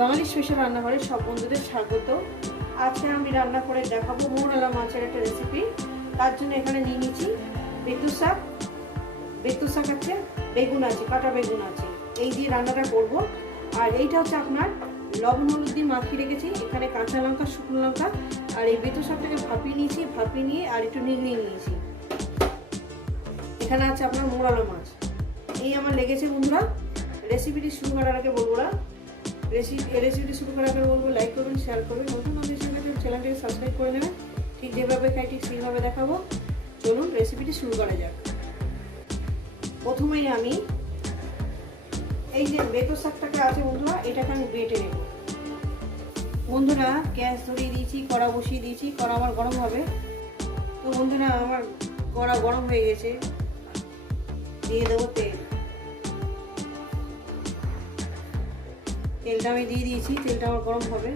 বাঙালি special রান্নাঘরে সব বন্ধুদের স্বাগত। আজকে আমি রান্না করে দেখাবো মৌরালা মাছের একটা রেসিপি তার জন্য এখানে নিয়ে নিচ্ছি বেতু শাক। বেতু শাক আছে, বেগুন আছে, কাটা বেগুন আছে। এই দিয়ে রান্নাটা করব। আর এইটা হচ্ছে আপনার লবণ হলুদ দিয়ে মাখিয়ে রেখেছি। এখানে কাঁচা লঙ্কা, শুকনো লঙ্কা আর এই বেতু শাকটাকে ভাপিয়ে নিয়েছি, ভাপিয়ে নিয়ে আর একটু নিগড়িয়ে নিয়েছি। এখানে আছে আপনার মোরালো মাছ। এই আমার লেগেছে বন্ধুরা। রেসিপিটি শুরু করার আগে বলব না। রেসিপি রেসিপিটি শুরু করার আগে বলব লাইক করবেন শেয়ার করবেন নতুন নতুন সঙ্গে চ্যানেলটিকে সাবস্ক্রাইব করে নেবেন। ঠিক যেভাবে খাই, ঠিক সেইভাবে দেখাবো। চলুন রেসিপিটি শুরু করা যাক। প্রথমেই আমি এই যে বেতো শাকটাকে আছে বন্ধুরা, এটাকে আমি বেটে নেব। বন্ধুরা, গ্যাস ধরিয়ে দিয়েছি, কড়া বসিয়ে দিয়েছি, কড়া আমার গরম হবে। তো বন্ধুরা, আমার কড়া গরম হয়ে গেছে। দিয়ে দেবো তেল। তেলটা আমি দিয়ে দিয়েছি, তেলটা আমার গরম হবে।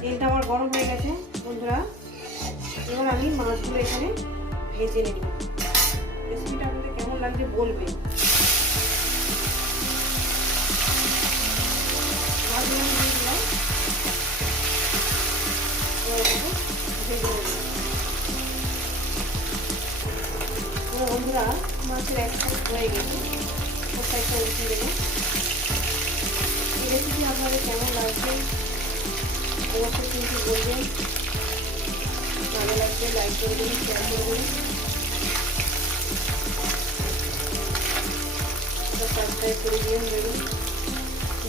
তেলটা আমার গরম হয়ে গেছে, বন্ধুরা। এবার আমি মাছগুলো এখানে ভেজে নেব। রেসিপিটা আপনাদের কেমন লাগছে বলবেন। মাছগুলো আমি বন্ধুরা, মাছের এক হয়ে গেছে। সাইডটা উঠিয়ে রেসিপি আপনাদের কেমন লাগছে। অবশ্যই কিন্তু বলবেন ভালো লাগছে লাইক করে দেবেন শেয়ার করে সাবস্ক্রাইব করে দিয়ে দেবেন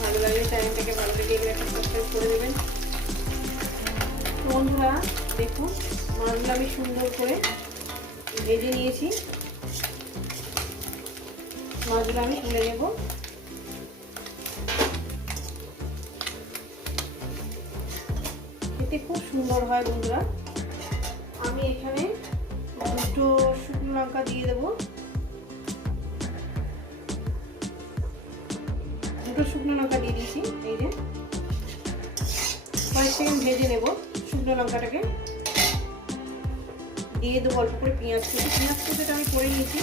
ভালো লাগলে চ্যানেলটাকে ভালো লেগে গেলে একটা সাবস্ক্রাইব করে দেবেন। বন্ধুরা, দেখুন মাছগুলো আমি সুন্দর করে ভেজে নিয়েছি। মাছগুলো আমি তুলে নেব। খেতে খুব সুন্দর হয় বন্ধুরা। আমি এখানে দুটো শুকনো লঙ্কা দিয়ে দেব। দুটো শুকনো লঙ্কা দিয়ে দিয়েছি, এই যে। কয়েক সেকেন্ড ভেজে নেব শুকনো লঙ্কাটাকে। দিয়ে দেবো অল্প করে পেঁয়াজ কুচি। পেঁয়াজ কুচিটা আমি করে নিয়েছি।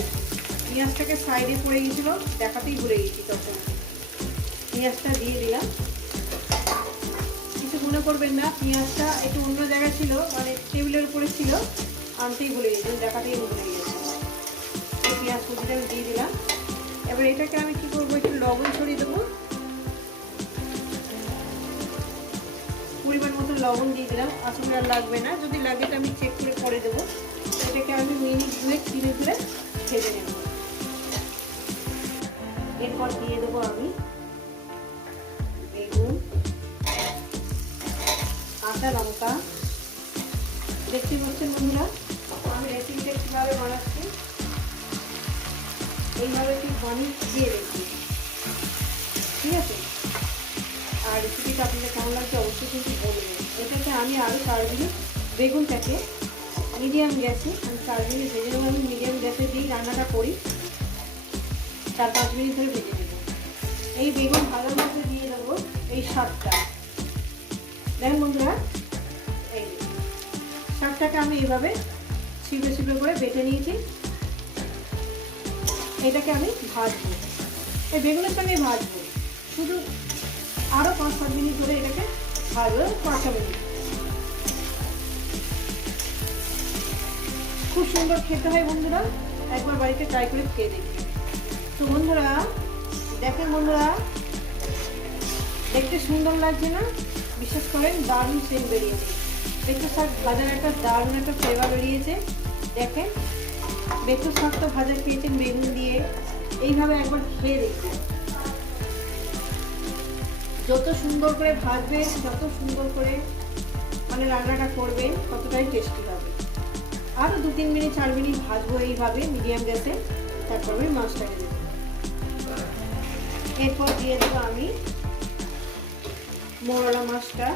পেঁয়াজটাকে সাইডে পড়ে গেছিল দেখাতেই ভুলে গেছি তখন। পেঁয়াজটা দিয়ে দিলাম। মনে করবেন না, পেঁয়াজটা একটু অন্য জায়গায় ছিল মানে টেবিলের উপরে ছিল, আনতেই ভুলে গেছি, দেখাতেই ভুলে গেছি। এই পেঁয়াজ কুচিটা আমি দিয়ে দিলাম। এবার এটাকে আমি কি করব, একটু লবণ ছড়িয়ে দেবো। পরিমাণ মতো লবণ দিয়ে দিলাম আসলে আর লাগবে না, যদি লাগে তো আমি চেক করে পরে দেবো। এটাকে আমি মিনিট দুয়েক ধীরে ধীরে ভেজে নেব। এরপর দিয়ে দেবো আমি কাঁচা লঙ্কা। দেখতে পাচ্ছেন বন্ধুরা, আমি রেসিপিটা কীভাবে বানাচ্ছি? এইভাবে ঠিক বানিয়ে দিয়ে রেখি ঠিক আছে? আর রেসিপিটা আপনাদের কেমন লাগছে অবশ্যই কিন্তু বলবেন। এটাকে আমি আরও চার মিনিট বেগুনটাকে মিডিয়াম গ্যাসে, আমি চার মিনিট ভেজে নেব আমি মিডিয়াম গ্যাসে দিয়েই রান্নাটা করি। চার পাঁচ মিনিট ধরে ভেজে নেব। এই বেগুন ভালোর মধ্যে দিয়ে দেবো এই শাকটা দেখেন বন্ধুরা শাকটাকে আমি এইভাবে ছিপে ছিপে করে বেটে নিয়েছি। এটাকে আমি ভাজবো। এই বেগুনের সঙ্গে ভাজবো। শুধু আরও পাঁচ, সাত মিনিট ধরে এটাকে ভাজবো পাঁচটা মিনিট খুব সুন্দর খেতে হয় বন্ধুরা। একবার বাড়িতে ট্রাই করে খেয়ে দেখি তো বন্ধুরা, দেখেন বন্ধুরা, দেখতে সুন্দর লাগছে না? বিশেষ করেন দারুণ সেন্ট বেরিয়েছে। বেতু শাক ভাজার একটা দারুণ একটা ফ্লেভার বেরিয়েছে। দেখেন বেতু শাক তো ভাজা খেয়েছেন বেগুন দিয়ে। এইভাবে একবার খেয়ে দেখবেন যত সুন্দর করে ভাজবেন যত সুন্দর করে মানে রান্নাটা করবেন ততটাই টেস্টি হবে। আরও দু তিন মিনিট, চার মিনিট ভাজবো এইভাবে মিডিয়াম গ্যাসে তারপর আমি মাছটাকে দেবো। এরপর দিয়ে দেবো আমি মোরলা মাছটা।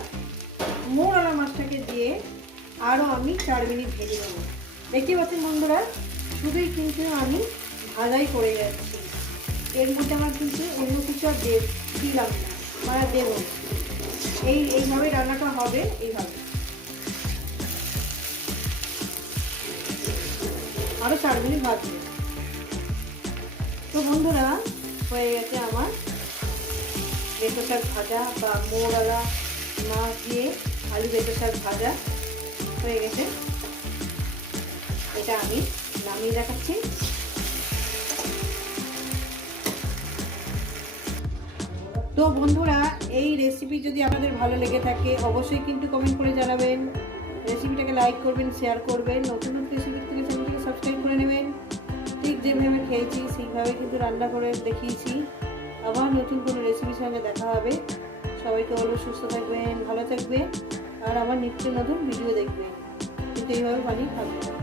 মোরলা মাছটাকে দিয়ে আরও আমি চার মিনিট ভেজে দেবো দেখতে পাচ্ছেন বন্ধুরা, শুধুই কিন্তু আমি ভাজাই করে যাচ্ছি। এর মধ্যে আমার কিন্তু অন্য কিছু আর দিলাম না মানে দেবো এই এইভাবে রান্নাটা হবে এইভাবে। আরও চার মিনিট ভাজবে। তো বন্ধুরা, হয়ে গেছে আমার বেতো ভাজা বা মোড়ালা মাছ দিয়ে আলু বেতো শাক ভাজা হয়ে গেছে। এটা আমি নামিয়ে দেখাচ্ছি। তো বন্ধুরা, এই রেসিপি যদি আপনাদের ভালো লেগে থাকে, অবশ্যই কিন্তু কমেন্ট করে জানাবেন। রেসিপিটাকে লাইক করবেন শেয়ার করবেন, নতুন নতুন রেসিপি থেকে চ্যানেলটিকে সাবস্ক্রাইব করে নেবেন। ঠিক যেভাবে খেয়েছি, সেইভাবে কিন্তু রান্না করে দেখিয়েছি। আবার নতুন কোনো রেসিপির সঙ্গে দেখা হবে। সবাইকে বলব সুস্থ থাকবেন, ভালো থাকবেন। আর আমার নিত্য নতুন ভিডিও দেখবেন। কিন্তু এইভাবে বানিয়ে খাবেন